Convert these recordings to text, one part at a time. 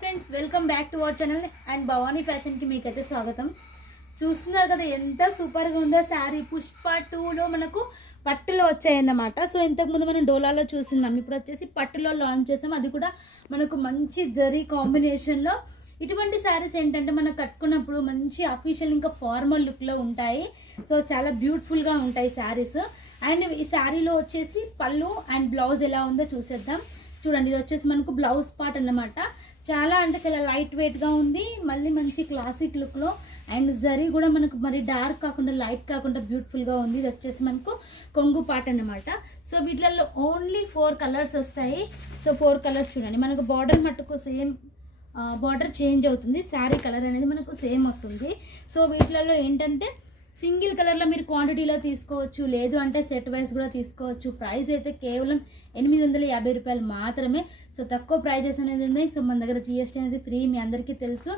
Friends, welcome back to our channel and Bhavani ఫ్యాషన్కి మీకైతే స్వాగతం. చూస్తున్నారు కదా ఎంత సూపర్గా ఉందో శారీ. పుష్ప 2లో మనకు పట్టులో వచ్చాయన్నమాట. సో ఇంతకుముందు మనం డోలాలో చూస్తున్నాం, ఇప్పుడు వచ్చేసి పట్టులో లాంచ్ చేసాం. అది కూడా మనకు మంచి జరీ కాంబినేషన్లో. ఇటువంటి శారీస్ ఏంటంటే మనం కట్టుకున్నప్పుడు మంచి అఫీషియల్ ఇంకా ఫార్మల్ లుక్లో ఉంటాయి. సో చాలా బ్యూటిఫుల్గా ఉంటాయి శారీస్. అండ్ ఈ శారీలో వచ్చేసి పళ్ళు అండ్ బ్లౌజ్ ఎలా ఉందో చూసేద్దాం. చూడండి, ఇది వచ్చేసి మనకు బ్లౌజ్ పార్ట్ అన్నమాట. చాలా అంటే చాలా లైట్ వెయిట్గా ఉంది, మళ్ళీ మంచి క్లాసిక్ లుక్లో. అండ్ జరీ కూడా మనకు మరి డార్క్ కాకుండా లైట్ కాకుండా బ్యూటిఫుల్గా ఉంది. ఇది వచ్చేసి మనకు కొంగు పార్ట్ అన్నమాట. సో వీటిలలో ఓన్లీ 4 కలర్స్ వస్తాయి. సో 4 కలర్స్ చూడండి. మనకు బార్డర్ మట్టుకు సేమ్ బార్డర్ చేంజ్ అవుతుంది, శారీ కలర్ అనేది మనకు సేమ్ వస్తుంది. సో వీటిలలో ఏంటంటే సింగిల్ కలర్లో మీరు క్వాంటిటీలో తీసుకోవచ్చు, లేదు అంటే సెట్ వైజ్ కూడా తీసుకోవచ్చు. ప్రైస్ అయితే కేవలం 850 రూపాయలు మాత్రమే. సో తక్కువ ప్రైజెస్ అనేది ఉన్నాయి. సో మన దగ్గర జిఎస్టీ అనేది ఫ్రీ, మీ అందరికీ తెలుసు.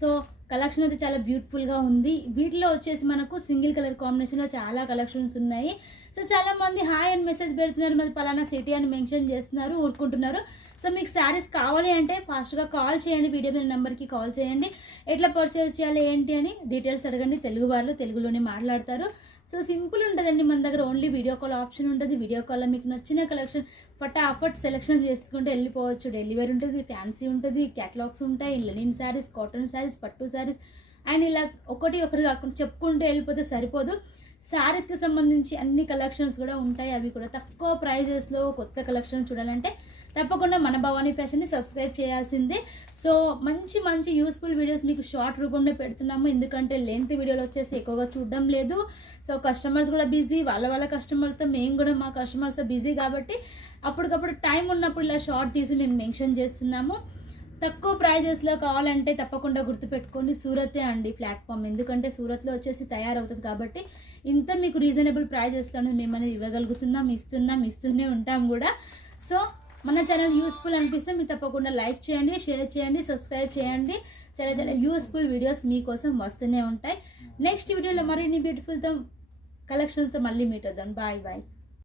సో కలెక్షన్ అయితే చాలా బ్యూటిఫుల్గా ఉంది. వీటిలో వచ్చేసి మనకు సింగిల్ కలర్ కాంబినేషన్లో చాలా కలెక్షన్స్ ఉన్నాయి. సో చాలామంది హాయ్ అని మెసేజ్ పెడుతున్నారు, మరి పలానా సిటీ అని మెన్షన్ చేస్తున్నారు, ఊరుకుంటున్నారు. సో మీకు శారీస్ కావాలి అంటే ఫాస్ట్గా కాల్ చేయండి, వీడియో మీద నెంబర్కి కాల్ చేయండి. ఎట్లా పర్చేజ్ చేయాలి ఏంటి అని డీటెయిల్స్ అడగండి. తెలుగు వాళ్ళు తెలుగులోనే మాట్లాడతారు. సో సింపుల్ ఉంటుందండి, మన దగ్గర ఓన్లీ వీడియో కాల్ ఆప్షన్ ఉంటుంది. వీడియో కాల్లో మీకు నచ్చిన కలెక్షన్ ఫటాఫట్ సెలెక్షన్ చేసుకుంటూ వెళ్ళిపోవచ్చు. డెలివరీ ఉంటుంది, ఫ్యాన్సీ ఉంటుంది, క్యాటలాగ్స్ ఉంటాయి, లెనిన్ శారీస్, కాటన్ శారీస్, పట్టు శారీస్. అండ్ ఇలా ఒకటి కాకుండా చెప్పుకుంటూ వెళ్ళిపోతే సరిపోదు. శారీస్కి సంబంధించి అన్ని కలెక్షన్స్ కూడా ఉంటాయి. అవి కూడా తక్కువ ప్రైజెస్లో కొత్త కలెక్షన్స్ చూడాలంటే తప్పకుండా మన భవానీ ఫ్యాషన్ని సబ్స్క్రైబ్ చేయాల్సిందే. సో మంచి మంచి యూస్ఫుల్ వీడియోస్ మీకు షార్ట్ రూపంలో పెడుతున్నాము, ఎందుకంటే లెంత్ వీడియోలు వచ్చేసి ఎక్కువగా చూడడం లేదు. సో కస్టమర్స్ కూడా బిజీ, వాళ్ళ కస్టమర్స్తో మేము కూడా మా కస్టమర్స్తో బిజీ, కాబట్టి అప్పటికప్పుడు టైం ఉన్నప్పుడు ఇలా షార్ట్ తీసి మేము మెన్షన్ చేస్తున్నాము. తక్కువ ప్రైజెస్లో కావాలంటే తప్పకుండా గుర్తుపెట్టుకోండి, సూరతే అండి ప్లాట్ఫామ్. ఎందుకంటే సూరత్లో వచ్చేసి తయారవుతుంది కాబట్టి ఇంత మీకు రీజనబుల్ ప్రైజెస్లోనే మేము అనేది ఇవ్వగలుగుతున్నాం, ఇస్తూనే ఉంటాం కూడా. సో మన ఛానల్ యూస్ఫుల్ అనిపిస్తే మీరు తప్పకుండా లైక్ చేయండి, షేర్ చేయండి, సబ్స్క్రైబ్ చేయండి. చాలా యూస్ఫుల్ వీడియోస్ మీకోసం వస్తూనే ఉంటాయి. నెక్స్ట్ వీడియోలో మరిన్ని బ్యూటిఫుల్తో కలెక్షన్స్తో మళ్ళీ మీట్ అవుదాం. బాయ్.